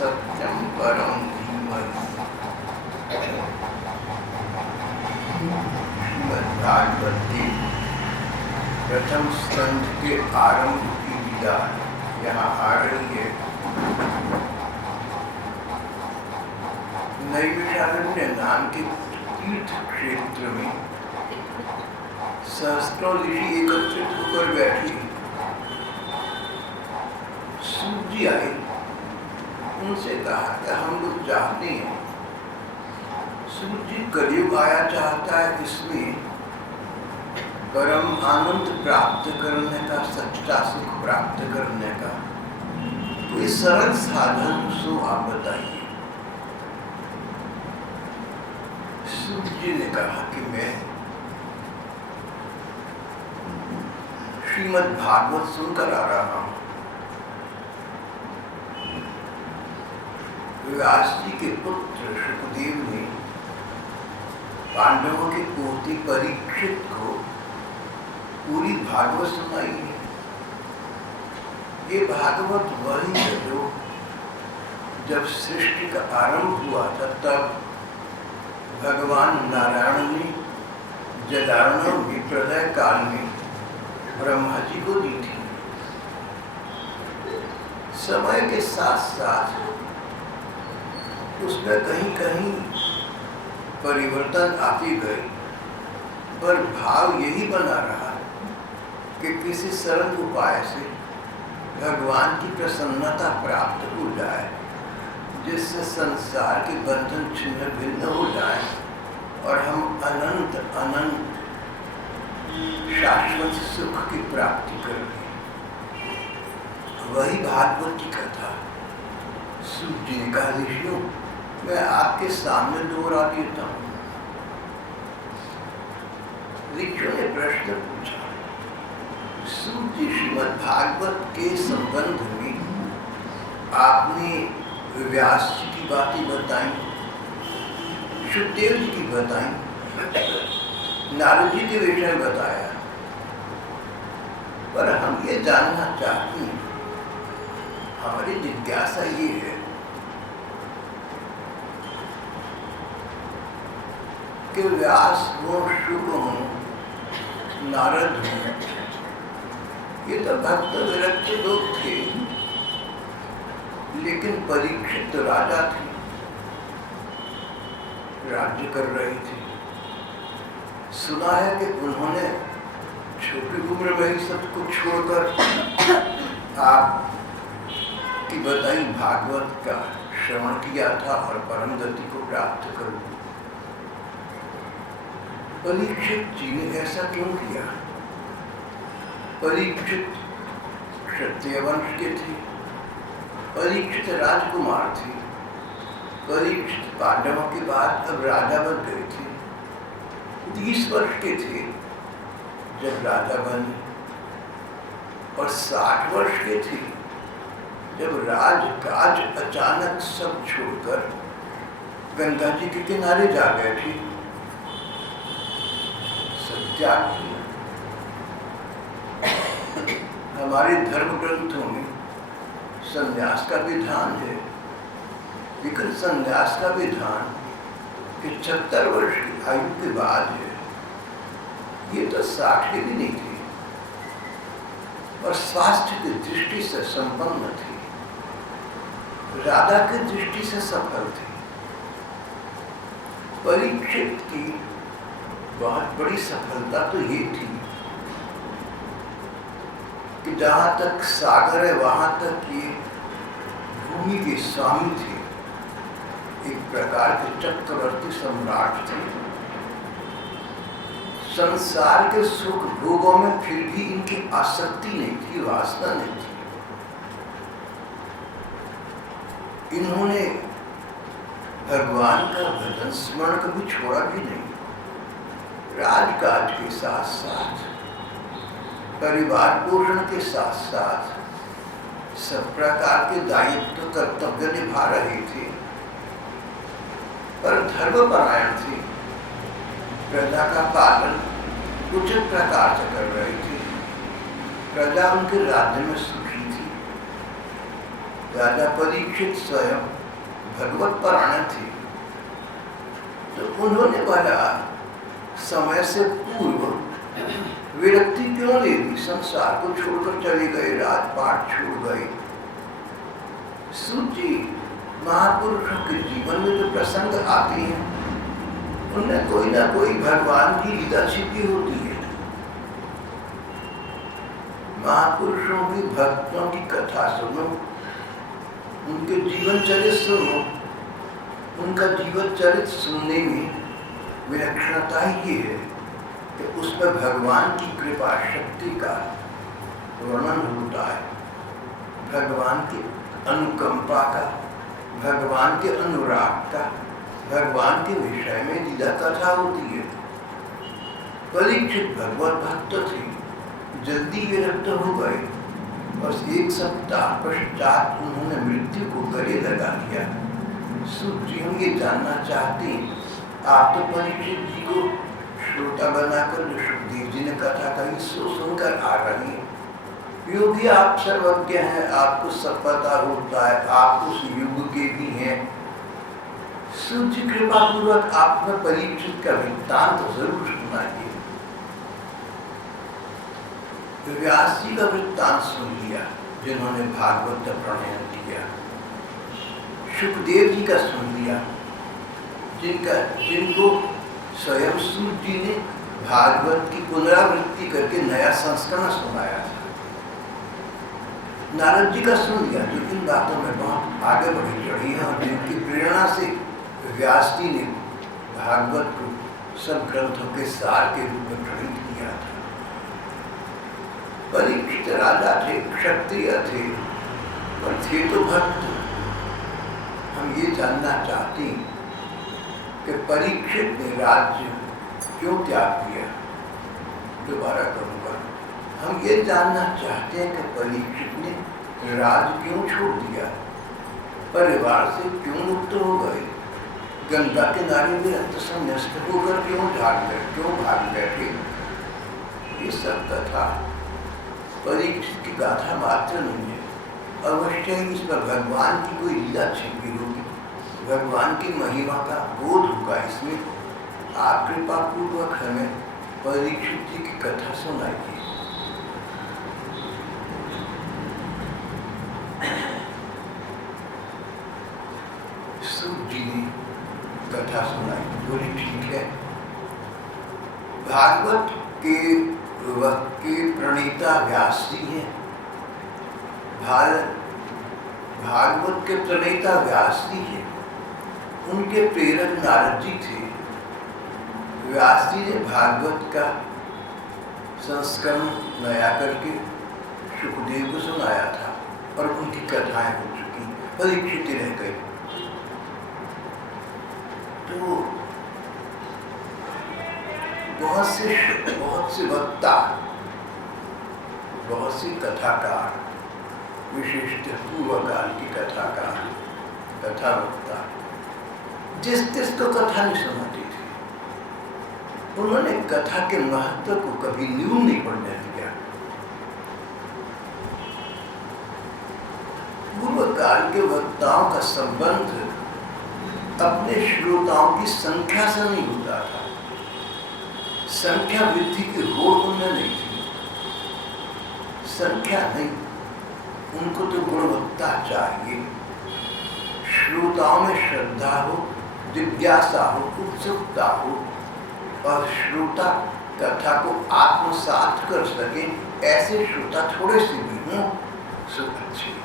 सत्यम परम धीमहि। श्रीमद्भागवत के प्रथम स्कंध के आरंभ की लीला यहाँ आ रही है। नैमिषारण्य नाम के तीर्थ क्षेत्र में सहस्त्रों ऋषि एकत्रित होकर बैठे। सूत जी आए, उनसे कहा कि हम लोग चाहते हैं, सूत जी कलयुग आया चाहता है, इसमें परम आनंद प्राप्त करने का, सच्चा सुख प्राप्त करने का कोई सरल साधन सो आप बताइए। सूत जी ने कहा कि मैं श्रीमद् भागवत सुनकर आ रहा हूं। व्यास जी के पुत्र शुकदेव ने पांडवों के पोते परीक्षित को पूरी भागवत सुनाई है। ये भागवत वही है जो जब सृष्टि का आरंभ हुआ था तब भगवान नारायण ने जलार्णव विप्रलय काल में ब्रह्मा जी को दी थी। समय के साथ साथ उसमें कहीं कहीं परिवर्तन आते गए, पर भाव यही बना रहा कि किसी सरल उपाय से भगवान की प्रसन्नता प्राप्त हो जाए, जिससे संसार के बंधन छिन्न भिन्न हो जाए और हम अनंत अनंत शाश्वत सुख की प्राप्ति करें। वही भागवत की कथा सूत जी ने कहा, ऋषियों मैं आपके सामने दोहरा देता हूं। ऋषियों ने प्रश्न पूछा, सूत जी श्रीमद् भागवत के संबंध में आपने व्यास जी की बातें बताई, शुकदेव जी की बताई, नारद जी के विषय में बताया, पर हम ये जानना चाहते हैं, हमारी जिज्ञासा ये है कि व्यास हो, शुक हो, नारद हो, ये तो भक्त विरक्त लोग थे, लेकिन परीक्षित तो राजा थे, राज्य कर रहे थे। सुना है कि उन्होंने छोटी उम्र में ही सब कुछ छोड़कर आप की बताई भागवत का श्रवण किया था और परम गति को प्राप्त कर। परीक्षित जी ने ऐसा क्यों किया? परीक्षित क्षत्रिय वंश के थे, परीक्षित राजकुमार थे, परीक्षित पांडवों के बाद अब राजा बन गए थे। 30 वर्ष के थे जब राजा बने और 60 वर्ष के थे जब राजकाज अचानक सब छोड़कर गंगा जी के किनारे जा गए थे। सत्याग किया। हमारे धर्म ग्रंथों में संन्यास का विधान है, लेकिन संन्यास का विधान कि 76 वर्ष की आयु के बाद है। ये तो 60 की भी नहीं थी और स्वास्थ्य की दृष्टि से संपन्न थी, राधा की दृष्टि से सफल थी। परीक्षित की बहुत बड़ी सफलता तो ये थी कि जहां तक सागर है वहां तक ये भूमि के स्वामी थे, एक प्रकार के चक्रवर्ती सम्राट थे। संसार के सुख भोगों में फिर भी इनकी आसक्ति नहीं थी, वासना नहीं थी। इन्होंने भगवान का भजन स्मरण कभी छोड़ा भी नहीं। राजकाज के साथ साथ, परिवार पोषण के साथ साथ सब प्रकार के दायित्व कर्तव्य निभा रहे थे, पर धर्मपरायण थे। प्रजा का पालन उचित प्रकार से कर रहे थे। प्रजा उनके राज्य में सुखी थी। राजा परीक्षित स्वयं भगवत परायण थे, तो उन्होंने बोला समय से पूर्व विरक्ति क्यों ले ली, संसार को छोड़कर चले गए, राजपाट छोड़ गए। सूत जी, महापुरुषों के जीवन में जो प्रसंग आते हैं उनमें कोई ना कोई भगवान की लीला छिपी होती है। महापुरुषों की भक्तों की कथा सुनो, उनके जीवन चरित्र सुनो। उनका जीवन चरित्र सुनने में विलक्षणता ही ये है कि उसमें भगवान की कृपा शक्ति का वर्णन होता है, भगवान की अनुकंपा का, भगवान के अनुराग का, भगवान के विषय में लीला कथा होती है। परीक्षित भगवत भक्त थे, जल्दी विरक्त हो गए। बस 1 सप्ताह पश्चात उन्होंने मृत्यु को गले लगा लिया। सूत जी, हम ये जानना चाहते हैं, आप तो परीक्षित जी को श्रोता बनाकर जो सुखदेव जी ने कथा कही सो सुनकर आ रहे हैं, यो भी आप सर्वज्ञ हैं, आपको सब पता होता है, आप उस युग के भी हैं। सूत जी, कृपा पूर्वक आपने परीक्षित का वृत्तांत जरूर सुनाइए। व्यास जी का वृत्तांत सुन लिया, जिन्होंने भागवत का प्रणयन किया। सुखदेव जी का सुन लिया, जिनको स्वयं सूत जी ने भागवत की पुनरावृत्ति करके नया संस्करण सुनाया था। नारद जी का सुन लिया, जो इन बातों में बहुत आगे बढ़ी चढ़ी है और जिनकी प्रेरणा से व्यास जी ने भागवत को सब ग्रंथों के सार के रूप में प्रणीत किया था। परीक्षित राजा थे, क्षत्रिय थे, पर थे तो भक्त। हम ये जानना चाहते हैं कि परीक्षित ने राज्य क्यों त्याग किया। दोबारा कहूँगा, हम ये जानना चाहते हैं कि परीक्षित ने राज्य क्यों छोड़ दिया, परिवार से क्यों मुक्त हो गए, गंगा किनारे में अंतसंन्यास्त होकर क्यों भाग बैठे। ये सब कथा परीक्षित की गाथा मात्र नहीं है, अवश्य ही इस पर भगवान की कोई लीला छिपी होगी, भगवान की महिमा का बोध होगा इसमें। आप कृपा पूर्वक हमें परीक्षित जी की कथा सुनाइए। सूत जी ने कथा सुनाई, बोली ठीक है। भागवत के वक्त के प्रणेता व्यास जी हैं। भागवत के प्रणेता व्यास जी हैं, उनके प्रेरक नारद जी थे। व्यास जी ने भागवत का संस्करण नया करके सुखदेव को सुनाया था और उनकी कथाएं हो चुकी, परीक्षित रह गई। तो बहुत से वक्ता, बहुत से कथाकार, विशेषतः पूर्व काल की कथाकार, कथा वक्ता जिस को कथा नहीं सुनाती थी, उन्होंने कथा के महत्व को कभी न्यून नहीं पड़ने दिया। पूर्व काल के वक्ताओं का संबंध अपने श्रोताओं की संख्या से नहीं होता था, संख्या वृद्धि की होड़ उनमें नहीं थी, संख्या नहीं, उनको तो गुणवत्ता चाहिए। श्रोताओं में श्रद्धा हो, जिज्ञासा हो, उत्सुकता हो और श्रोता कथा को आत्मसात कर सके, ऐसे श्रोता थोड़े से भी हों सो अच्छे।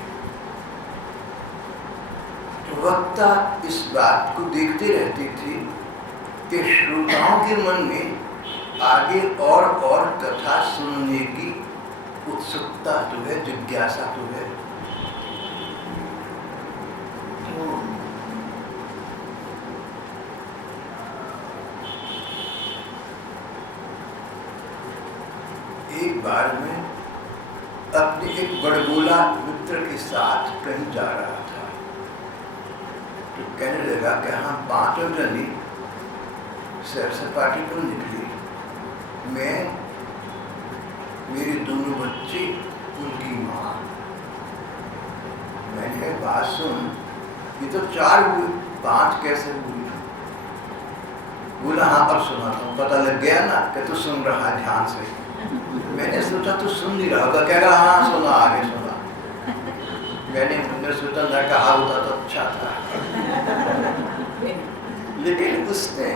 तो वक्ता इस बात को देखते रहते थे कि श्रोताओं के मन में आगे और कथा सुनने की उत्सुकता तो है, जिज्ञासा तो है। तो एक बार मैं अपने एक बड़बोला मित्र के साथ कहीं जा रहा था, तो कहने लगा कि हम 5 जने सैर सपाटे पर निकले, मैं, मेरे दोनों बच्चे, उनकी माँ। मैंने कहा बात सुन, ये तो 4 हुए, 5 कैसे हुई? बोला हाँ अब सुनाता हूँ। पता लग गया ना कि तू सुन रहा है ध्यान से। मैंने सोचा तू सुन नहीं रहा होगा, कह रहा हाँ सुना, आगे सुना। मैंने सोचा ना कहा होता तो अच्छा था। लेकिन उसने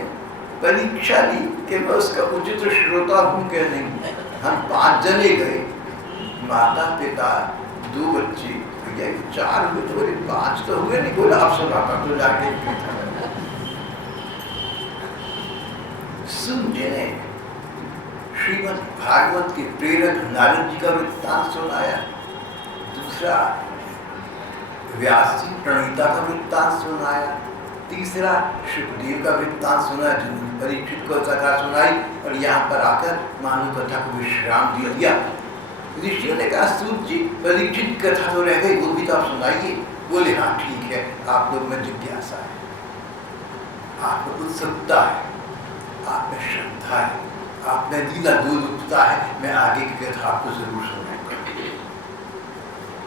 परीक्षा ली कि मैं उसका उचित श्रोता हूँ कि नहीं। हम 5 जने गए, माता पिता 2 बच्चे, भैया 4 हुए तो बोले 5 तो हुए नहीं। बोला अब सुनाता तो जाके सुनने श्रीमद् भागवत के प्रेरक नारद जी का वृत्तांत सुनाया। दूसरा व्यास जी प्रणीता का वृत्तांत सुनाया। तीसरा शुकदेव का वृत्तांत सुना, जिन्होंने परीक्षित को कथा सुनाई और यहाँ पर आकर मानो कथा को विश्राम दे दिया। ऋषियों ने कहा सूत जी परीक्षित कथा तो रह गई, वो भी तो आप सुनाइए। बोले हाँ ठीक है, आप लोग में जिज्ञासा है, आपको उत्सुकता है, आप में श्रद्धा है, आप में लीला दूरता है, मैं आगे की कथा आपको जरूर सुनाऊंगा।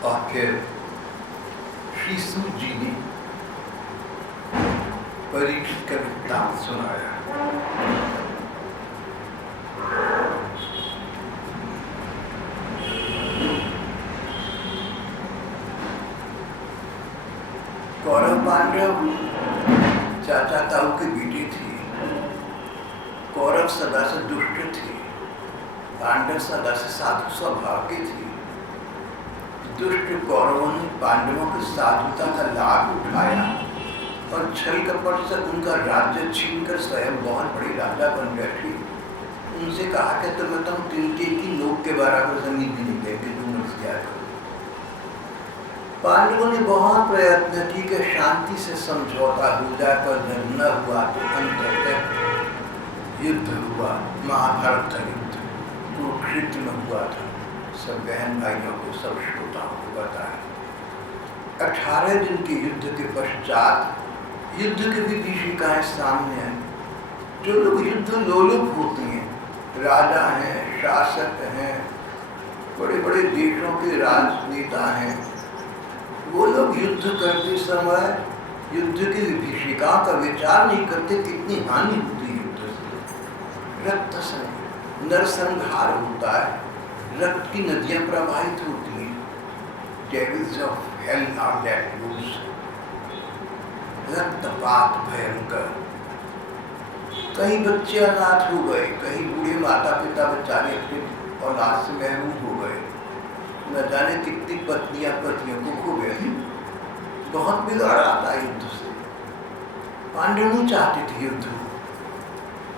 और फिर श्री सूत जी ने परीक्षित का वृत्तांत सुनाया। कौरव पांडव चाचा ताऊ के बेटे थे। कौरव सदा से दुष्ट थे, पांडव सदा से साधु स्वभाव के थे। दुष्ट कौरवों ने पांडवों की साधुता का लाभ उठाया और छल कपट से उनका राज्य छीनकर स्वयं बहुत बड़ी राजा बन बैठी। उनसे कहा कि तुम्हें तुम तिनके की नोक के बराबर जमीन भी नहीं देंगे, तुम क्या करो। पांडवों ने बहुत प्रयत्न की कि शांति से समझौता हो जाए, पर जब न हुआ तो अंततः युद्ध हुआ। महाभारत का युद्ध कुरुक्षेत्र में हुआ था। सब बहन भाइयों को, सब श्रोताओं को बताया। 18 दिन के युद्ध के पश्चात युद्ध की विभीषिकाएं सामने आई। जो लोग युद्ध लोलुप होते हैं, राजा हैं, शासक हैं, बड़े बड़े देशों के राजनेता हैं, वो लोग युद्ध करते समय युद्ध की विभीषिकाओं का विचार नहीं करते कितनी हानि होती है युद्ध से। रक्त से नरसंहार होता है, रक्त की नदियां प्रवाहित होती हैं। Devils of hell are that rules. रक्तपात भयंकर। कई बच्चे अनाथ हो गए, कई बूढ़े माता पिता बेचारे अपने औलाद से महरूम हो गए। न जाने कितनी पत्नियां पतियों को खो गई। बहुत बिगाड़ आता है युद्ध से। पांडव नहीं चाहते थे युद्ध,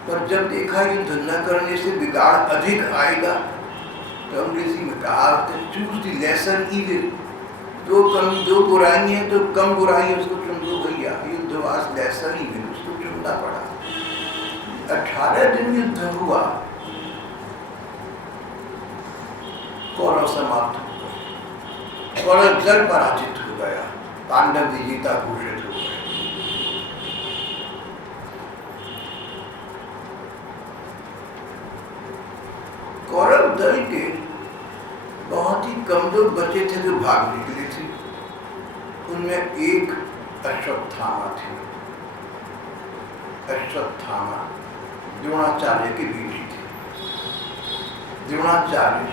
पर जब देखा युद्ध न करने से बिगाड़ अधिक आएगा तो अंग्रेजी में कहा चूज द लेसर इविल। दो बुराई है तो कम बुराई है, उसको चुन लो भैया। युद्ध वाज लेसर इविल, उसको चुनना पड़ा। 18 दिन युद्ध हुआ, कौरव समाप्त हो गए। कौरव जड़ पराजित हो गया, पांडव विजेता घोषित हो गए। कौरव दल के बहुत ही कम लोग बचे थे जो भाग निकले थे। उनमें एक अश्वत्थामा थे। अश्वत्थामा द्रोणाचार्य की बेटी थी। द्रोणाचार्य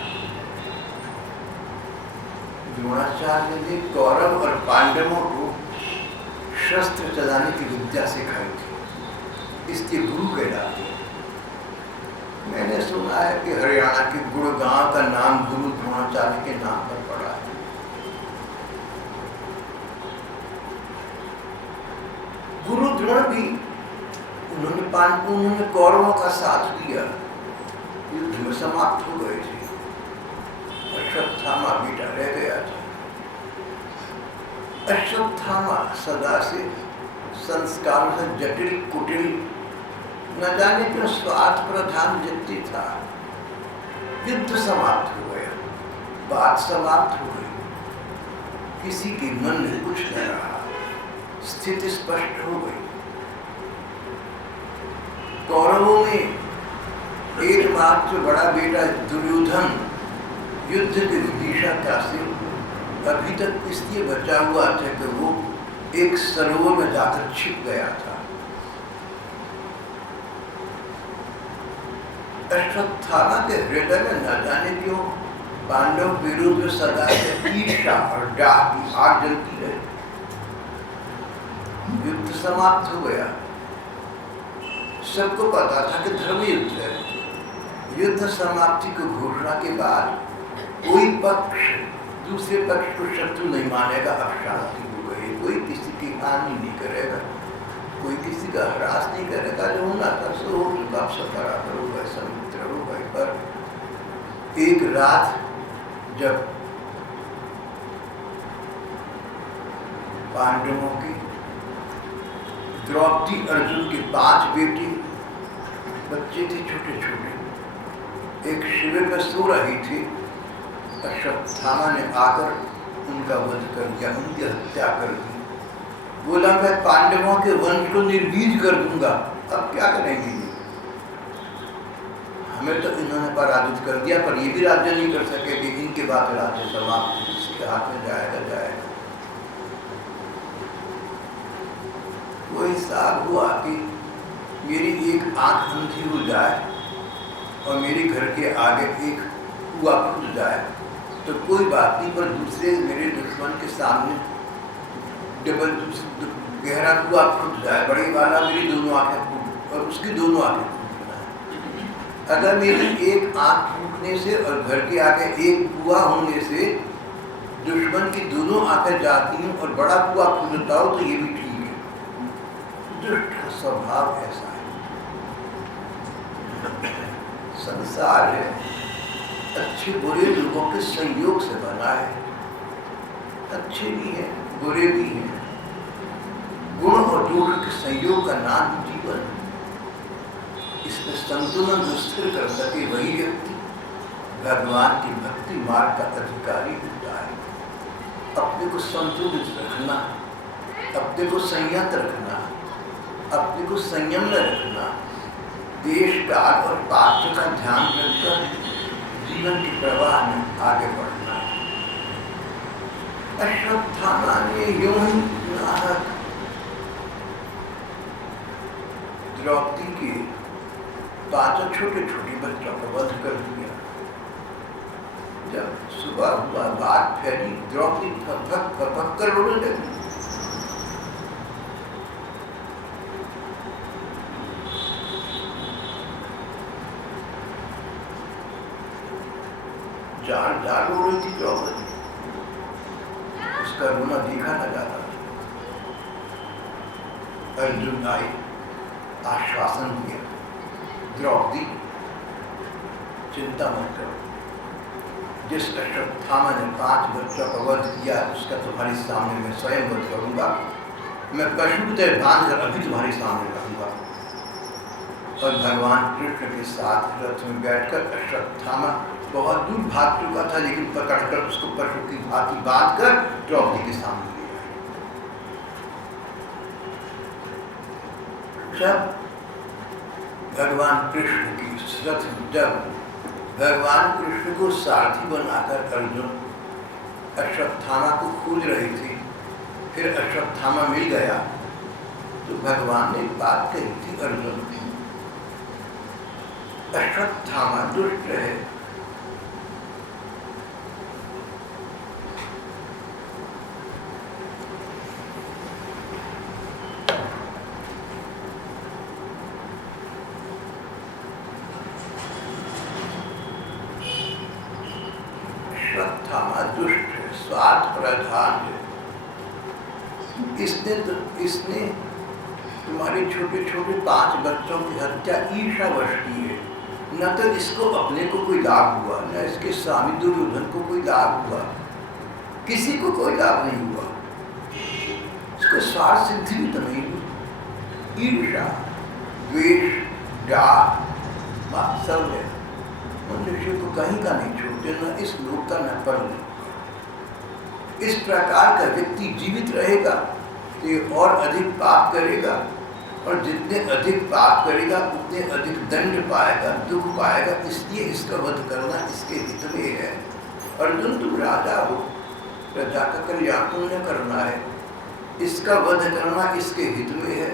ने कौरव और पांडवों को शस्त्र चलाने की विद्या सिखाई थी, इसके गुरु कहलाते। मैंने सुना है कि हरियाणा के गुड़गांव का नाम गुरु द्रोणाचार्य के नाम पर पड़ा है। गुरु द्रोण भी उन्होंने कौरवों का साथ दिया, युद्ध में समाप्त हो गए थे। अश्वत्थामा बेटा रह गया था। अश्वत्थामा सदा से संस्कार से जटिल कुटिल, न जाने क्यों स्वार्थ प्रधान व्यक्ति था। युद्ध समाप्त हो गया, बात समाप्त हो गई, किसी के मन में कुछ न रहा, स्थिति स्पष्ट हो गई। कौरवों में एकमात्र बड़ा बेटा दुर्योधन युद्ध की विदिशा से अभी तक इसलिए बचा हुआ था कि वो एक सरोवर में जाकर छिप गया था। अश्वत्थामा के हृदय में न जाने क्यों पांडव विरुद्ध सदा से ईर्ष्या और डाह की आग जलती रही। युद्ध समाप्त हो गया। सबको पता था कि धर्म युद्ध है। युद्ध समाप्ति की घोषणा के बाद कोई पक्ष दूसरे पक्ष को शत्रु नहीं मानेगा। अब शांति हो गई, कोई किसी की हानि नहीं करेगा, कोई किसी का ह्रास नहीं करेगा। जो होना था सो हो चुका, सफरा करो, ऐसा मित्र हो गए। पर एक रात जब पांडवों की द्रौपदी अर्जुन के 5 बेटे बच्चे थे, छोटे छोटे, एक शिविर में सो रही थी। अश्वत्थामा ने आकर उनका वध कर दिया, उनकी हत्या कर दी। बोला मैं पांडवों के वंश को निर्वीज कर दूंगा। अब क्या करेंगे? हमें तो इन्होंने पराजित कर दिया, पर ये भी राज्य नहीं कर सके कि इनके बाद राज्य समाप्त इसके हाथ में जाएगा। वो हिसाब हुआ कि मेरी एक आंख अंधी हो जाए और मेरे घर के आगे एक कुआं खुद जाए तो कोई बात नहीं, पर दूसरे मेरे दुश्मन के सामने डबल गहरा कुआं खुद जाए, बड़े वाला मेरी दोनों आंखें फूट और उसकी दोनों आंखें फूट जाए। अगर मेरी एक आंख फूटने से और घर के आगे एक कुआं होने से दुश्मन की दोनों आंखें जाती हैं और बड़ा कुआं खुदता हो तो ये भी ठीक है। दुष्ट का स्वभाव ऐसा है। संसार है अच्छे बुरे लोगों के संयोग से बना है। अच्छे भी हैं, बुरे भी हैं। गुण और दोष के संयोग का नाम जीवन। इसमें संतुलन जो स्थिर कर सके वही व्यक्ति भगवान की भक्ति मार्ग का अधिकारी होता है। अपने को संतुलित रखना, अपने को संयत रखना, अपने को संयम में रखना, देश काल और पात्र का ध्यान रखकर जीवन के प्रवाह में आगे बढ़ना। अश्वत्थामा ने यूं ही नाहक द्रौपदी के 5 छोटे छोटे बच्चों को वध कर दिया। जब सुबह हुआ, बात फैली, द्रौपदी फक कर रोने लगी। जान रो रही थी द्रौपदी, उसका रोना देखा न जाता। अर्जुन आए, आश्वासन दिया, द्रौपदी चिंता मत करो, जिस अश्वत्थामा ने 5 बच्चों का वध किया उसका तुम्हारे सामने मैं स्वयं वध करूंगा। मैं पशु के बांध कर अभी तुम्हारे सामने रहूंगा। और भगवान कृष्ण के साथ रथ में बैठकर अश्वत्थामा बहुत दूर भाग चुका था, लेकिन पकड़कर उसको पशु की भांति बांध कर द्रौपदी के सामने ले आए। जब भगवान कृष्ण की रथ, जब भगवान कृष्ण को सारथी बनाकर अर्जुन अश्वत्थामा को खोज रही थी, फिर अश्वत्थामा मिल गया तो भगवान ने बात कही थी अर्जुन की, अश्वत्थामा दुष्ट है, दुष्ट है, स्वार्थ प्रधान है। इसने तुम्हारे छोटे छोटे 5 बच्चों की हत्या ईर्ष्यावश की है। न तो इसको अपने को कोई लाभ हुआ, न इसके स्वामी दुर्योधन को कोई लाभ हुआ, किसी को कोई लाभ नहीं हुआ। इसको स्वार्थ सिद्धि भी तो नहीं हुई। ईर्ष्या, द्वेष, डाह, मात्सर्य मनुष्य को कहीं का नहीं छोड़ते, न इस लोक का न परलोक। इस प्रकार का व्यक्ति जीवित रहेगा तो ये और अधिक पाप करेगा, और जितने अधिक पाप करेगा उतने अधिक दंड पाएगा, दुख पाएगा। इसलिए इसका वध करना इसके हित में है। अर्जुन तुम राजा हो, प्रजा का कल्याण तुमने करना है, इसका वध करना इसके हित में है,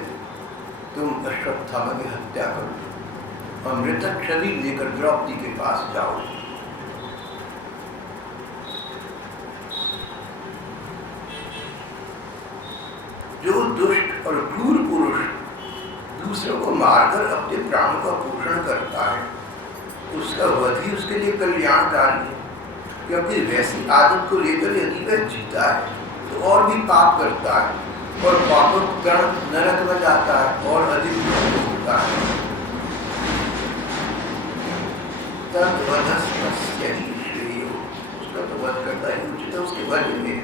तुम अश्वत्थामा की हत्या करो और मृतक शरीर लेकर द्रौपदी के पास जाओ। जो दुष्ट और क्रूर पुरुष दूसरों को मारकर अपने प्राणों का पोषण करता है, उसका वध ही उसके लिए कल्याणकारी है, क्योंकि वैसी आदत को लेकर यदि वह जीता है तो और भी पाप करता है और पापों का नरक में जाता है और अधिक होता है। तब वधस्य ही श्रेयो, उसका तो वध करता ही उचित है, उसके भले में।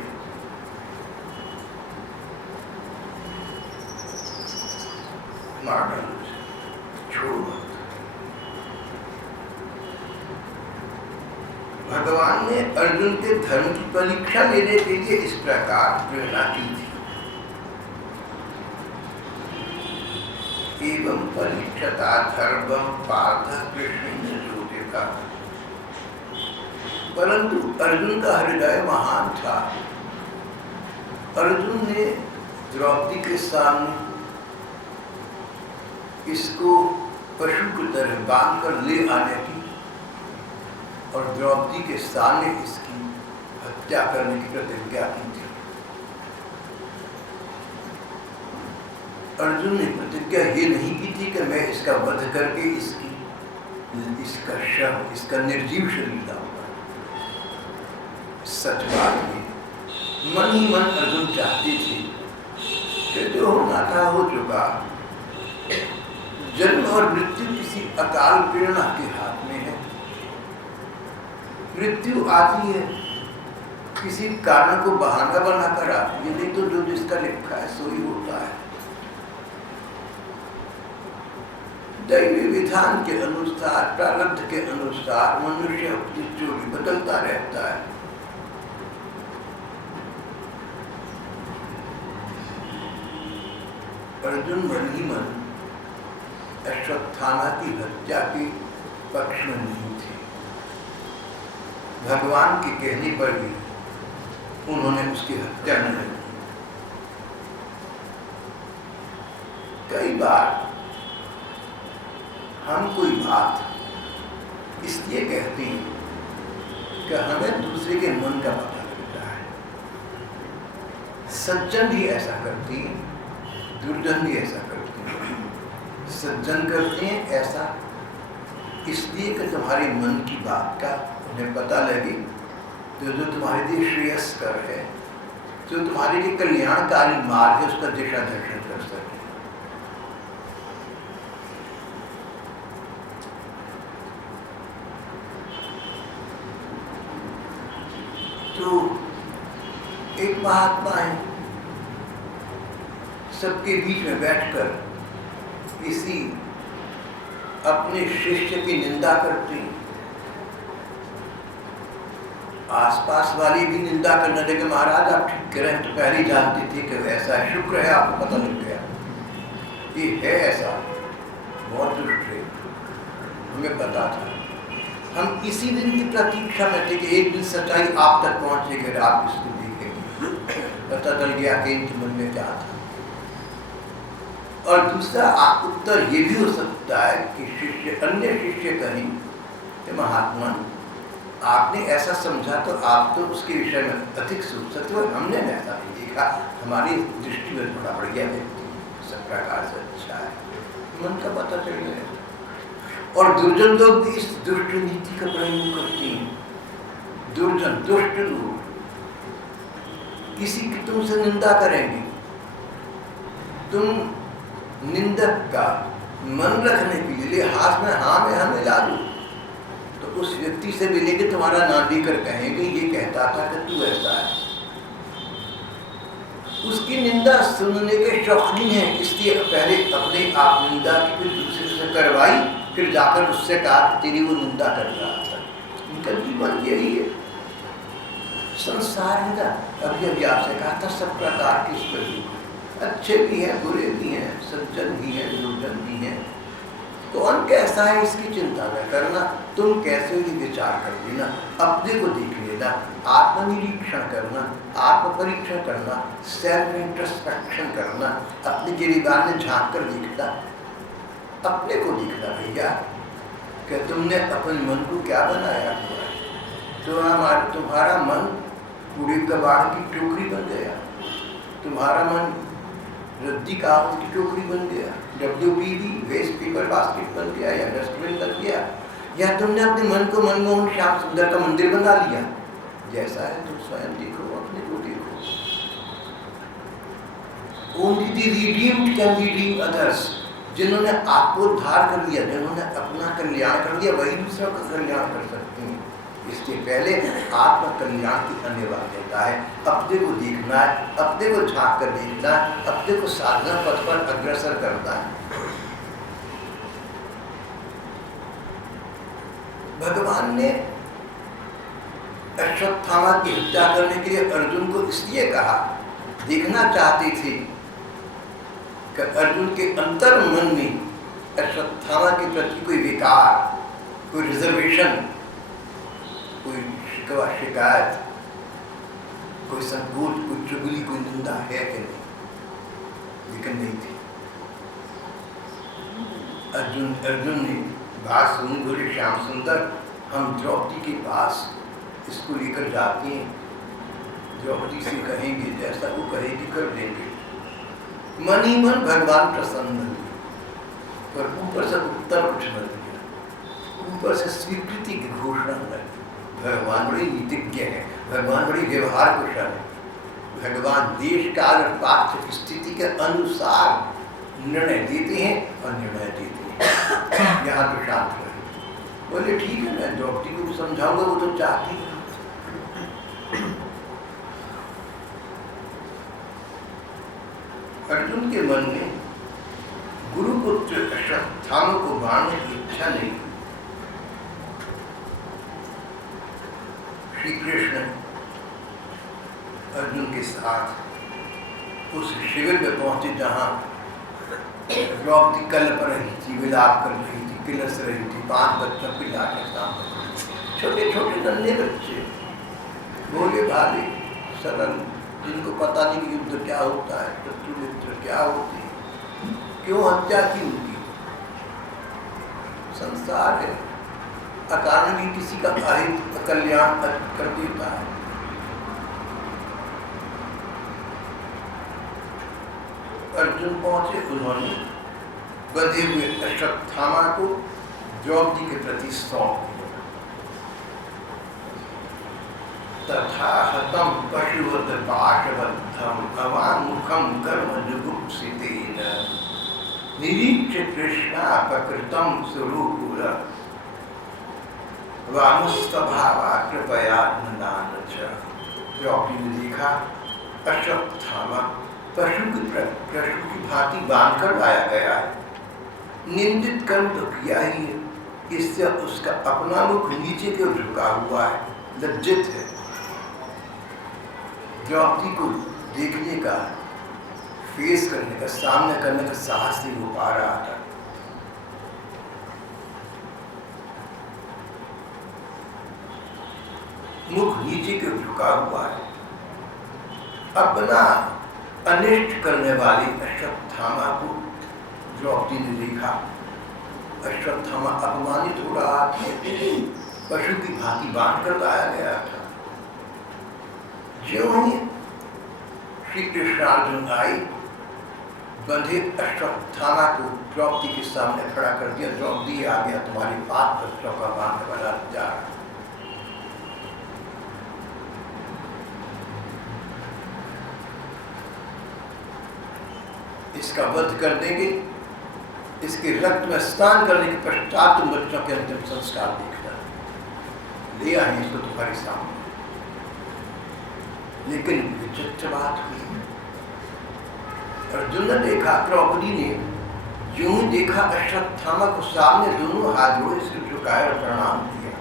छोड़ो मत। भगवान ने अर्जुन के धर्म की परीक्षा लेने के लिए इस प्रकार प्रेरणा की थी। एवं परीक्षता धर्मं पार्थ कृष्ण ज्योतिका। परंतु अर्जुन का हृदय महान था। अर्जुन ने द्रौपदी के सामने इसको पशु की तरह बांध कर ले आने की और द्रौपदी के सामने इसकी हत्या करने की प्रतिज्ञा की थी। अर्जुन ने प्रतिज्ञा ये नहीं की थी कि मैं इसका वध करके इसका शव, इसका निर्जीव शरीर लाऊंगा। सच बात है, मन ही मन अर्जुन चाहती थी कि जो होना था हो चुका। जन्म और मृत्यु किसी अकाल प्रेरणा के हाथ में है। मृत्यु आती है किसी कारण को बहाना बनाकर आती है, नहीं तो जो जिसका लिखा है सो ही होता है। दैवी विधान के अनुसार, प्रारब्ध के अनुसार मनुष्य अपनी जोड़ी बदलता रहता है। अर्जुन मन ही मन अश्वत्थामा की हत्या के पक्ष में नहीं थे। भगवान के कहने पर भी उन्होंने उसकी हत्या नहीं की। कई बार हम कोई बात इसलिए कहते हैं कि हमें दूसरे के मन का पता लगता है। सज्जन भी ऐसा करती हैं, दुर्जन भी ऐसा करते हैं। सज्जन करते हैं ऐसा इसलिए कि तुम्हारे मन की बात का उन्हें पता लगे, तो जो तुम्हारे लिए श्रेयस्कर है, जो तुम्हारे लिए कल्याणकारी मार्ग है, उसका दिशा दर्शन कर सके। तो एक महात्मा है, सबके बीच में बैठकर किसी अपने शिष्य की निंदा करते, आसपास वाली भी निंदा करने लगे। महाराज आप ठीक करें, तो पहले ही जानते थे कि ऐसा है, शुक्र है आपको पता लग गया, ये है ऐसा, बहुत दुष्ट है, हमें पता था। हम इसी दिन की प्रतीक्षा में थे कि एक दिन सच्चाई आप तक पहुंचेगी, आप इसको देखेंगे, पता चल गया कि इनके मन में क्या था। और दूसरा उत्तर ये भी हो सकता है कि अन्य शिष्य कहें कि महात्मा आपने ऐसा समझा तो आप तो उसके विषय में अधिक सोच सकते हो, हमने ऐसा नहीं देखा, हमारी दृष्टि में थोड़ा बढ़िया व्यक्ति सब प्रकार से अच्छा है, मन का पता चल गया। और दुर्जन लोग भी इस दुष्ट नीति का प्रयोग करते हैं। दुर्जन दुष्ट लोग किसी की तुमसे निंदा करेंगे, तुम निंदक का मन रखने के लिए हाथ में हाँ में हाँ मिला दो, तो उस व्यक्ति से मिलेंगे, तुम्हारा नाम लेकर कहेंगे ये कहता था कि तू ऐसा है। उसकी निंदा सुनने के शौकीन है, इसलिए पहले अपने आप निंदा की, फिर दूसरे से करवाई, फिर जाकर उससे कहा कि तेरी वो निंदा कर रहा था। इनका जीवन यही है, संसार है। अभी आपसे कहा था सब प्रकार की स्थिति, अच्छे भी हैं, बुरे भी हैं, सज्जन भी हैं, दुर्जन भी हैं। कौन कैसा है इसकी चिंता न करना, तुम कैसे भी विचार कर लेना, अपने को देख लेना। लेना, आत्मनिरीक्षण करना, आत्मपरीक्षण करना, सेल्फ इंट्रोस्पेक्शन करना, अपने गिरिबान में झांक कर देखना, अपने को देखना भैया कि तुमने अपने मन को क्या बनाया हुआ है। तुम्हारा मन कूड़े कबाड़ की टोकरी बन गया, तुम्हारा मन रद्दी कागज की टोकरी बन गया, WPB वेस्ट पेपर बास्केट बन गया या डस्टबिन बन गया, या तुमने अपने मन को मनमोहन श्याम सुंदर का मंदिर बना लिया। जैसा है तुम स्वयं देखो, अपने को देखो। Only the redeemed can redeem others। जिन्होंने आत्मोद्धार कर लिया, जिन्होंने अपना कल्याण कर लिया, वही दूसरों का कल्याण कर सकते हैं। इसके पहले आत्म कल्याण की अनिवार्यता है। अपने को देखना है, अपने को झांक कर देखना है, अपने को साधना पथ पर अग्रसर करना है। भगवान ने अश्वत्थामा की हत्या करने के लिए अर्जुन को इसलिए कहा, देखना चाहते थे कि अर्जुन के अंतर मन में अश्वत्थामा के प्रति कोई विकार, कोई रिजर्वेशन, कोई शिकवा शिकायत, कोई संकोच, कोई चुगली, कोई निंदा है कि नहीं, लेकिन नहीं थी। अर्जुन ने बात सुनी, बोले श्याम सुंदर हम द्रौपदी के पास इसको लेकर जाते हैं, द्रौपदी से कहेंगे जैसा वो कहेगी कर देंगे। मन ही मन भगवान प्रसन्न हुए, पर ऊपर से उत्तर कुछ न दिया, ऊपर से स्वीकृति की घोषणा न की। भगवान बड़ी नीतिज्ञ है, भगवान बड़ी व्यवहार कुशल है, भगवान देश काल और पात्र स्थिति के अनुसार निर्णय देते हैं और निर्णय देते हैं। यहाँ तो शांत रहे, बोले ठीक है मैं द्रौपदी को समझाऊंगा, वो तो चाहती है। अर्जुन के मन में गुरुपुत्र अश्वत्थामा को मारने की इच्छा नहीं। श्री कृष्ण अर्जुन के साथ उस शिविर में पहुंचे जहां द्रौपदी कल्प रही थी, विलाप कर रही थी, किलस रही थी, 5 बच्चों के लाके सामने, छोटे छोटे नन्हे बच्चे, भोले भाले सरल, जिनको पता नहीं कि युद्ध क्या होता है, शत्रु मित्र क्या होते हैं, क्यों हत्या की उनकी। संसार है, अकारण भी किसी का अहित कल्याण कर देता है। अर्जुन पहुंचे, उन्होंने बंधे हुए अश्वत्थामा को द्रौपदी के प्रति सौंप दिया। तथा हतम पशुवत पाशबद्धम अवामुखम कर्म जुगुप्सितेन निरीक्ष्य कृष्णापकृतं स्वरूपुर वामुस्तभावा कृपया ननान च। द्रौपदी ने देखा अश्वत्थामा पशु की भांति बांध कर लाया गया है। निंदित कर्म तो किया ही है, इससे उसका अपना मुख नीचे की ओर झुका हुआ है, लज्जित है। द्रौपदी को देखने का, फेस करने का, सामने करने का साहस नहीं हो पा रहा था। मुख नीचे की ओर झुका हुआ है। अपना अनिष्ट करने वाली अश्वत्थामा को द्रौपदी ने देखा। अश्वत्थामा अपमानित हो रहा था, पशु की भांति बांध कर लाया गया था। ज्यों ही श्री कृष्णार्जुन आई, बंधे अश्वत्थामा को द्रौपदी के सामने खड़ा कर दिया। द्रौपदी आ गया, तुम्हारी 5 बच्चों का बांधने वाला जा। इसका वध कर देंगे, इसके रक्त में स्नान करने के पश्चात तुम बच्चों के अंतिम संस्कार देखना। ले आए इसको तुम्हारे सामने। लेकिन विचित्र बात हुई, अर्जुन ने देखा, द्रौपदी ने यूं ही देखा अश्वत्थामा को सामने, दोनों हाथ जोड़े सिर झुकाए और प्रणाम किया।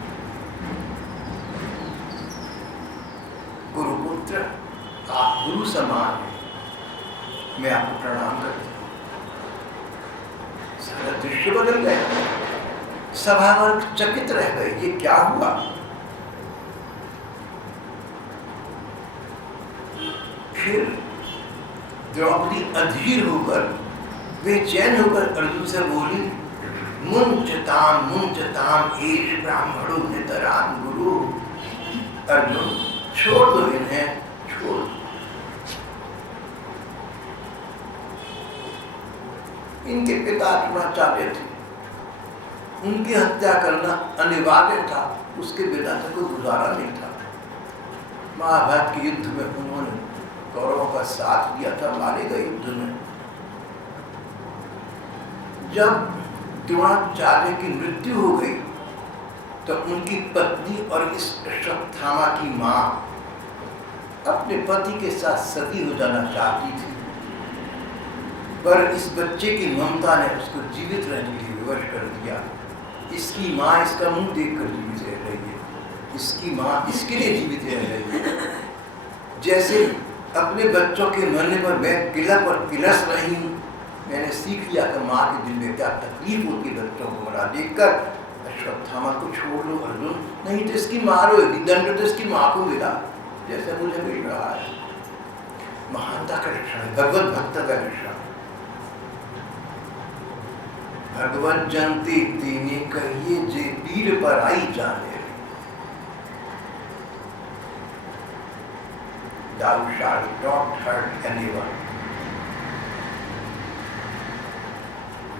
गुरुपुत्र आप गुरु समान हैं, मैं आपको प्रणाम करता हूँ। सारा दृश्य बदल गया, सभा वर्ग चकित रह गए, ये क्या हुआ। फिर द्रौपदी अधीर होकर, बेचैन होकर अर्जुन से बोली, मुंचताम एष ब्राह्मणो नितराम गुरु। अर्जुन छोड़ दो इन्हें, छोड़ दो। इनके पिता द्रोणाचार्य थे, उनकी हत्या करना अनिवार्य था, उसके बिना तो कोई गुजारा नहीं था। महाभारत के युद्ध में उन्होंने कौरवों का साथ दिया था, मारे गए युद्ध में। जब द्रोणाचार्य की मृत्यु हो गई तो उनकी पत्नी और इस अश्वत्थामा की मां अपने पति के साथ सती हो जाना चाहती थी, पर इस बच्चे की ममता ने उसको जीवित रहने के लिए विवश कर दिया। इसकी माँ इसका मुंह देखकर जीवित रह रही है, इसकी माँ इसके लिए जीवित रह रही है। जैसे अपने बच्चों के मरने पर मैं किलक और किलस रही हूँ, मैंने सीख लिया कि माँ के दिल में क्या तकलीफ होती है बच्चों को मरा देखकर। अश्वत्थामा को छोड़ लो अर्जुन, नहीं तो इसकी मारो, दंड तो इसकी माँ को मिला जैसे मुझे मिल रहा है। महानता का लक्षण, भगवत भक्त का लक्षण। भगवत जनती तीने कहिए जे पीर पर आई जाने, thou shalt not hurt anyone।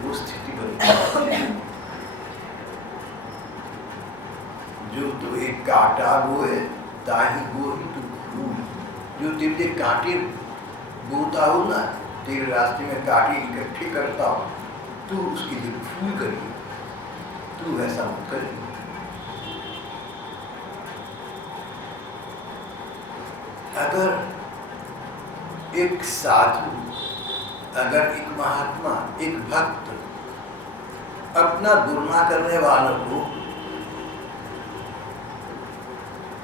वो स्थिति बनी जो तो एक कांटा बोए ताही बोही तू फूल। जो तेरे कांटे बोता हो ना, तेरे रास्ते में कांटे इकट्ठे करता हो, तू उसके लिए फूल करिए, तू ऐसा मत करिए। अगर एक साधु, अगर एक महात्मा, एक भक्त अपना गुनाह करने वालों को,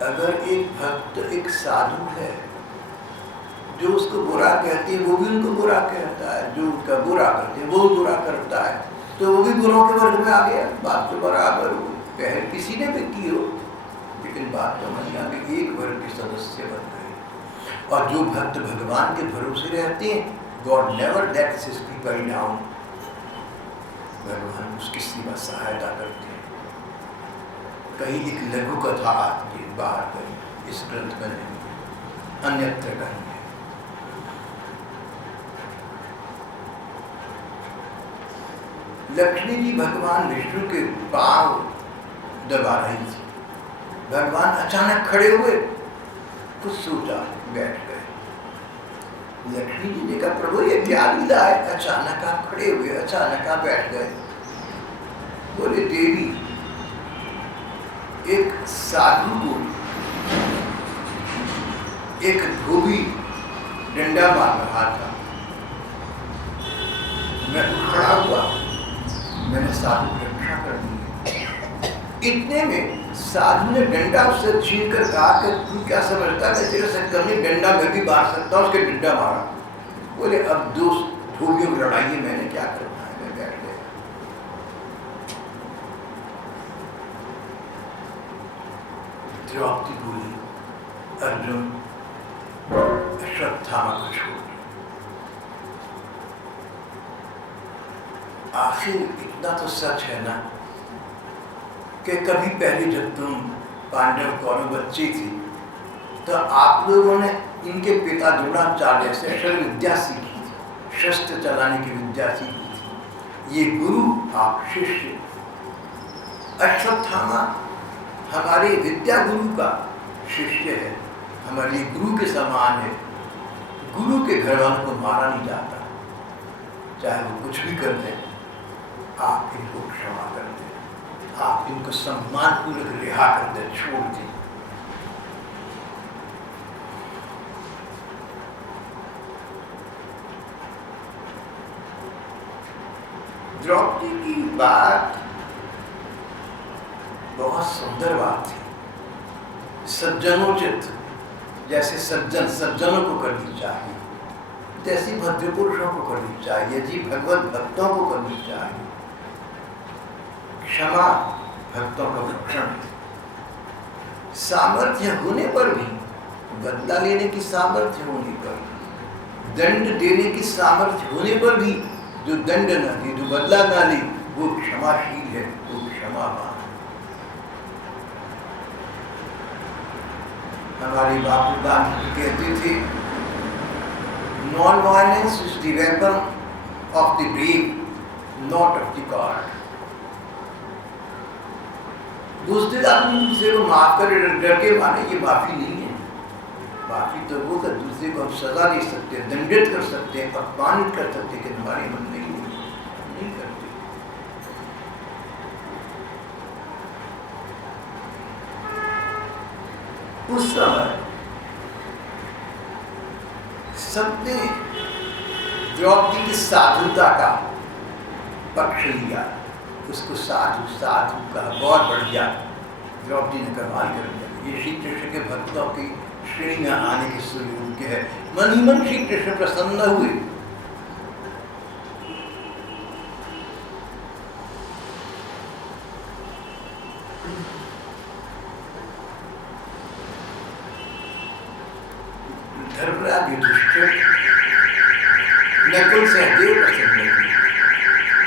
अगर एक भक्त एक साधु है जो उसको बुरा कहते हैं वो भी उनको बुरा कहता है, जो उनका बुरा करते हैं वो बुरा करता है, तो वो भी गुणों के वर्ग में आ गया। बात तो बराबर हो, पहल किसी ने भी की हो, लेकिन बात तो नहीं आ गई, एक वर्ग के सदस्य बन गए। और जो भक्त भगवान के भरोसे रहते हैं, God never lets his people down, भगवान उसकी सीमा सहायता करते हैं। कहीं एक लघु कथा आती है बाहर, कहीं इस ग्रंथ में नहीं, अन्यत्र कहीं है। लक्ष्मी जी भगवान विष्णु के पांव दबा रही थी, भगवान अचानक खड़े हुए, कुछ सोचा, बैठ गए। लक्ष्मी जी ने कहा, प्रभु ये क्या लीला है, अचानक आप खड़े हुए, अचानक आप बैठ गए। बोले, देवी एक साधु को एक धोबी डंडा मार रहा था, मैं खड़ा हुआ, मैंने साधु की रक्षा कर दी। इतने में साधु ने डंडा उससे छीन कर कहा कि तू क्या समझता है, तेरे से कमी डंडा मैं भी मार सकता हूँ, उसके डंडा मारा। बोले, अब दो धोबियों की लड़ाई है, मैंने क्या करना है, मैं बैठ गया। द्रौपदी बोली, अर्जुन अश्वत्थामा को छोड़। आखिर इतना तो सच है ना कि कभी पहले जब तुम पांडव कौरव बच्चे थी तो आप लोगों ने इनके पिता द्रोणाचार्य से शस्त्र विद्या सीखी थी, शस्त्र चलाने की विद्या सीखी थी। ये गुरु, आप शिष्य। अश्वत्थामा हमारे विद्या गुरु का शिष्य है, हमारे गुरु के समान है। गुरु के घर वालों को मारा नहीं जाता, चाहे वो कुछ भी कर दें, आप इनको क्षमा कर दें, आप इनको सम्मान पूर्वक रिहा कर दें, छोड़ दें। द्रौपदी की बात बहुत सुंदर बात थी, सज्जनोचित, जैसे सज्जनों को करनी चाहिए, जैसी भद्र पुरुषों को करनी चाहिए, जी भगवत भक्तों को करनी चाहिए। क्षमा भक्तों का लक्षण है। सामर्थ्य होने पर भी बदला लेने की सामर्थ्य होने पर, दंड देने की सामर्थ्य होने पर भी जो दंड न दे, जो बदला न ले, वो क्षमाशील है, वो क्षमावान है। हमारे बापू गांधी कहते थे, non violence is the weapon of the brave, not of the coward. दूसरे आदमी दूसरे को माफ करे डर के माने, ये माफी नहीं है। माफी तो वो कर, दूसरे को हम सजा दे सकते हैं, दंडित कर सकते हैं, अपमानित कर सकते हैं कि हमारे मन नहीं करते। उस समय सबने द्रौपदी की साधुता का पक्ष लिया, उसको साधु साधु का बहुत बढ़िया। द्रौपदी ने कमाल कर दिया। ये श्री कृष्ण के भक्तों की श्रेणी में आने के स्वरूप है। मन ही मन श्री कृष्ण प्रसन्न हुए। धर्मराज युधिष्ठिर, नकुल सहदेव प्रसन्न हुए,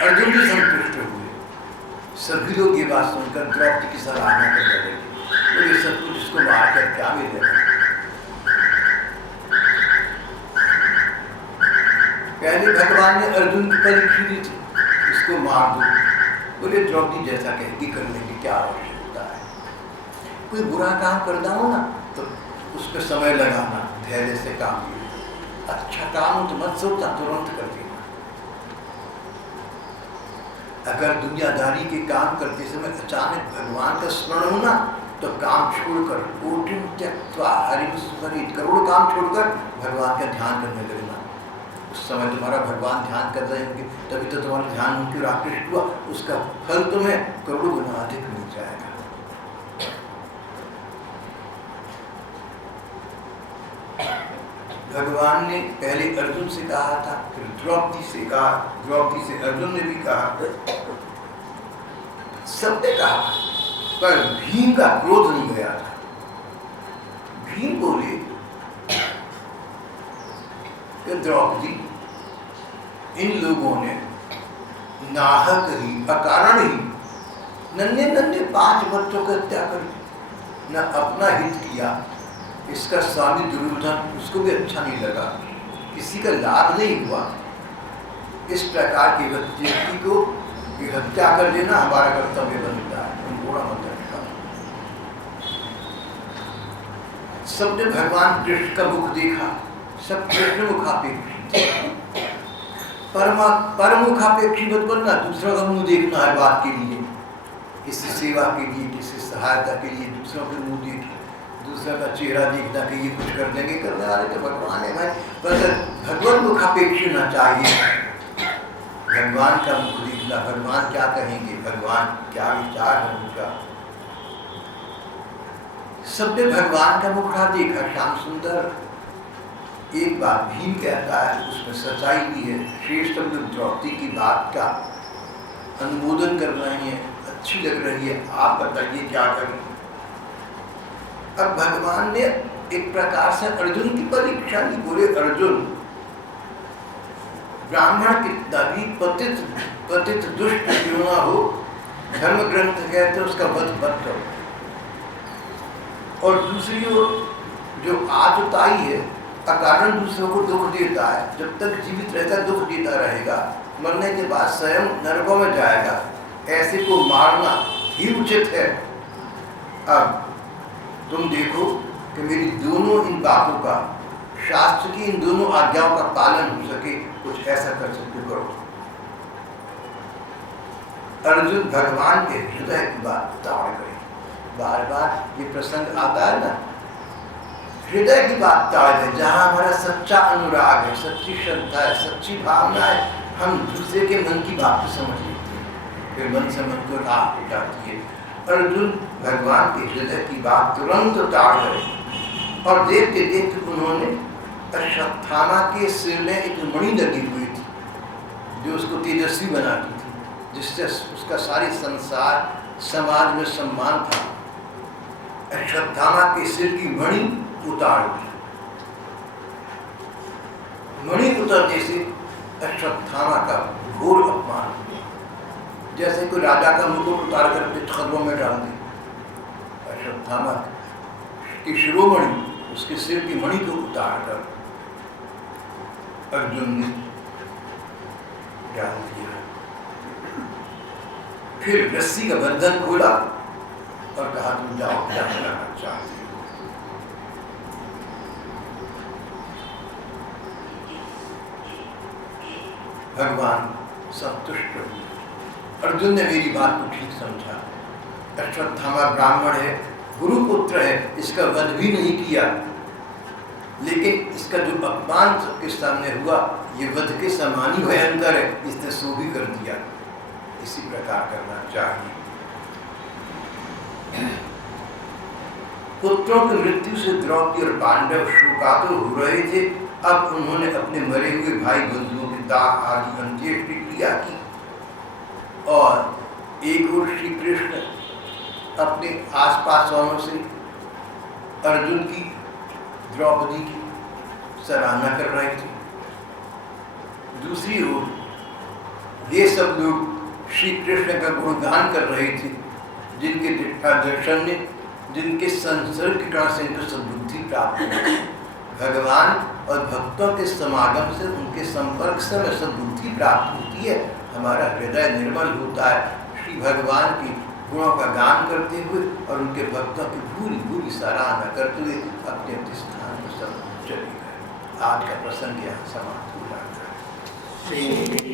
अर्जुन भी संतुष्ट हुए। सभी लोग ये बात सुनकर द्रौपदी की सराहना कर रहे थे। तो ये सब कुछ इसको मार कर क्या मिलेगा? पहले भगवान ने अर्जुन की परीक्षा दी थी, इसको मार दो। बोले द्रौपदी जैसा कहेगी करने की क्या आवश्यकता है? कोई बुरा काम करना हो ना तो उस पर समय लगाना, धैर्य से काम लिया। अच्छा काम हो तो मत सोचना, तुरंत कर देना। अगर दुनियादारी के काम करते समय अचानक भगवान का स्मरण हो ना तो काम छोड़कर, कोटिं त्यक्त्वा हरिं स्मरेत्, करोड़ काम छोड़कर भगवान का ध्यान करने लगना। उस समय तुम्हारा भगवान ध्यान कर रहे होंगे, तभी तो तुम्हारा ध्यान उनके ओर आकृष्ट हुआ, उसका फल तुम्हें करोड़ों गुना अधिक मिल जाएगा। भगवान ने पहले अर्जुन से कहा था, फिर द्रौपदी से कहा, द्रौपदी से अर्जुन ने भी कहा, सबने कहा, पर भीम का क्रोध नहीं गया था। भीम बोले कि द्रौपदी, इन लोगों ने नाहक ही, अकारण ही नन्हे नन्हे 5 बच्चों की हत्या कर दी, न अपना हित किया। इसका स्वामी दुर्योधन, उसको भी अच्छा नहीं लगा, किसी का लाभ नहीं हुआ। इस प्रकार के व्यक्ति को हत्या कर देना हमारा कर्तव्य बनता है। उनको मत रखा। सबने भगवान कृष्ण का मुख देखा, सब कृष्ण मुखापेक्षी। परमुखापेक्षी मत बनना, दूसरों का मुंह देखना है बात के लिए, किसी सेवा के लिए, किसी सहायता के लिए दूसरों के मुंह देखना, दूसरा का चेहरा देखना कि ये कुछ कर देंगे, करने वाले तो भगवान है भाई। पर भगवान मुखापेक्षी ना चाहिए, भगवान का मुख देखना, भगवान क्या कहेंगे, भगवान क्या विचार है उनका। सबने भगवान का मुखड़ा देखा, श्याम सुंदर। एक बात भीम कहता है, उसमें सच्चाई भी है। श्रेष्ठ द्रौपदी की बात का अनुमोदन कर रहे हैं, अच्छी लग रही है, आप बताइए क्या करें। अब भगवान ने एक प्रकार से अर्जुन की परीक्षा ली। बोले अर्जुन, ब्राह्मण कितना भी पतित दुष्ट क्यों ना हो, धर्म ग्रंथ कहते हैं उसका वध मत करो। और दूसरी ओर जो आतताई है, अकारण दूसरों को दुख देता है, जब तक जीवित रहता दुख देता रहेगा, मरने के बाद स्वयं नरकों में जाएगा। ऐसे को मारना ही उचित है। अब तुम देखो कि मेरी दोनों इन बातों का, शास्त्र की इन दोनों आज्ञाओं का पालन हो सके, कुछ ऐसा कर सकते करो। अर्जुन भगवान के हृदय की बात ताड़ करे। बार बार ये प्रसंग आता है ना, हृदय की बात ताड़ है, जहाँ हमारा सच्चा अनुराग है, सच्ची श्रद्धा है, सच्ची भावना है, हम दूसरे के मन की बात को समझ लेते हैं, फिर मन से मन को राह हो जाती है। अर्जुन भगवान के हृदय की बात तुरंत ताड़ गए और देखते देखते उन्होंने अश्वत्थामा के सिर में एक मणि लगी हुई थी, जो उसको तेजस्वी बनाती थी, जिससे उसका सारी संसार समाज में सम्मान था। अश्वत्थामा के सिर की मणि उतार दी। मणि उतरने से अश्वत्थामा का घोर अपमान हुआ, जैसे कोई राजा का मुकुट उतार कर अपने खदों में डाल दे। अश्वत्थामा की शिरोमणि, उसके सिर की मणि को उतार कर अर्जुन ने डाल दिया। फिर रस्सी का बंधन खोला और कहा तुम जाओ, क्या करना चाहते हो। भगवान संतुष्ट हुए। अर्जुन ने मेरी बात को ठीक समझा। अश्वत्थामा ब्राह्मण है, गुरुपुत्र है, इसका वध भी नहीं किया, लेकिन इसका जो अपमान सबके सामने हुआ ये वध के समान ही भयंकर है, इसने सो भी कर दिया। इसी प्रकार करना चाहिए। पुत्रों की मृत्यु से द्रौपदी और पांडव शोकातुर हो रहे थे। अब उन्होंने अपने मरे हुए भाई बंधुओं के दाह आदि अंत्येष्टि क्रिया की और एक और श्री कृष्ण अपने आसपास वालों से अर्जुन की, द्रौपदी की सराहना कर रहे थे। दूसरी ओर ये सब लोग श्री कृष्ण का गुणगान कर रहे थे, जिनके दर्शन ने, जिनके संसर्ग से इनको सद्बुद्धि प्राप्त हुई। भगवान और भक्तों के समागम से, उनके संपर्क से हमें सद्बुद्धि प्राप्त होती है, हमारा हृदय निर्मल होता है। श्री भगवान की गुणों का गान करते हुए और उनके भक्तों की पूरी पूरी सराहना करते हुए अपने अपने स्थान पर सब चले गए। आज का प्रसंग यहाँ समाप्त हो जाता है।